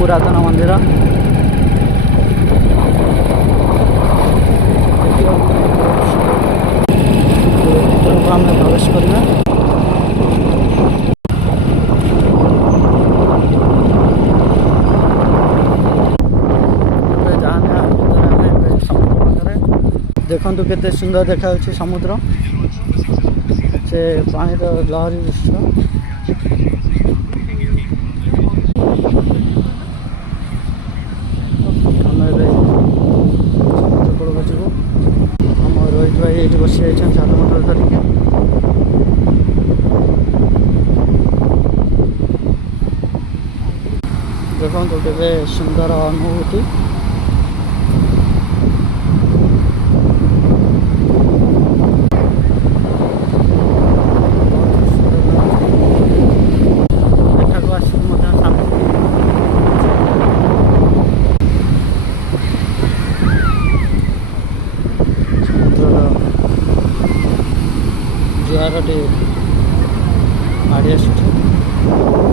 पुरातन मंदिर आम प्रवेश करवा देखु केते सुंदर देखा समुद्र से पानी लहरी दृश्य रोहित भाई ये बस चाल मोटर धरिक देखो के सुंदर अनुभूति जुआर माड़ी आस